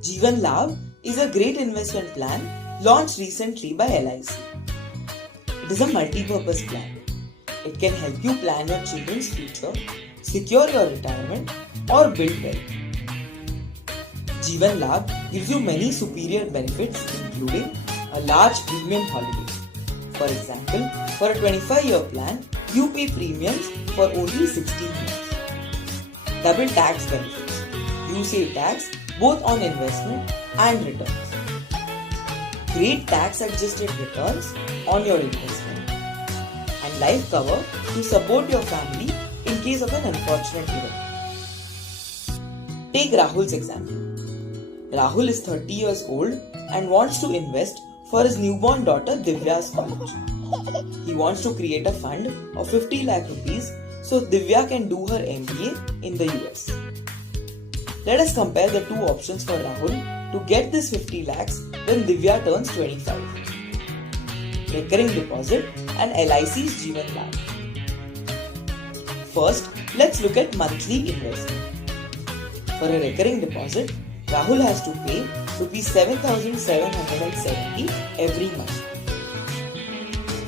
Jeevan Labh is a great investment plan launched recently by LIC. It is a multi-purpose plan. It can help you plan your children's future, secure your retirement, or build wealth. Jeevan Labh gives you many superior benefits including a large premium holiday. For example, for a 25-year plan, you pay premiums for only 16 years. Double tax benefits. You save tax both on investment and returns. Great tax adjusted returns on your investment. And life cover to support your family in case of an unfortunate event. Take Rahul's example. Rahul is 30 years old and wants to invest for his newborn daughter Divya's college. He wants to create a fund of 50 lakh rupees so Divya can do her MBA in the US. Let us compare the two options for Rahul to get this 50 lakhs when Divya turns 25. Recurring deposit and LIC's Jeevan Labh. First, let's look at monthly investment. For a recurring deposit, Rahul has to pay Rs 7,770 every month.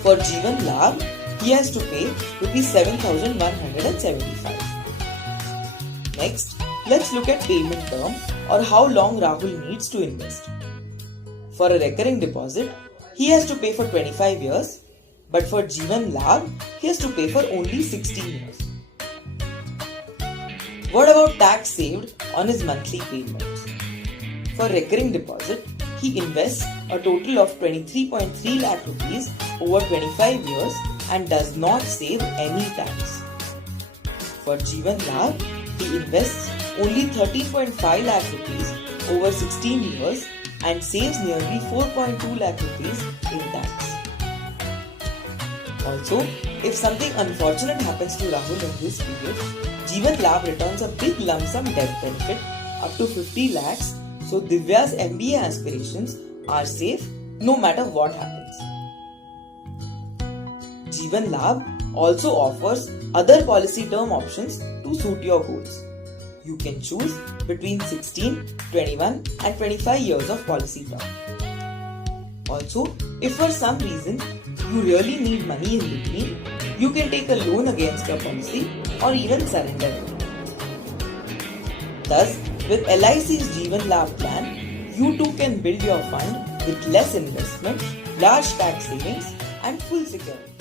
For Jeevan Labh, he has to pay Rs 7,175. Next, let's look at payment term or how long Rahul needs to invest. For a recurring deposit, he has to pay for 25 years, but for Jeevan Labh, he has to pay for only 16 years. What about tax saved on his monthly payments? For recurring deposit, he invests a total of 23.3 lakh rupees over 25 years and does not save any tax. For Jeevan Labh, he invests only 13.5 lakh rupees over 16 years and saves nearly 4.2 lakh rupees in tax. Also, if something unfortunate happens to Rahul in this period, Jeevan Labh returns a big lump sum death benefit up to 50 lakhs, so Divya's MBA aspirations are safe no matter what happens. Jeevan Labh also offers other policy term options to suit your goals. You can choose between 16, 21 and 25 years of policy term. Also, if for some reason you really need money in between, you can take a loan against your policy or even surrender it. Thus, with LIC's Jeevan Labh plan, you too can build your fund with less investment, large tax savings and full security.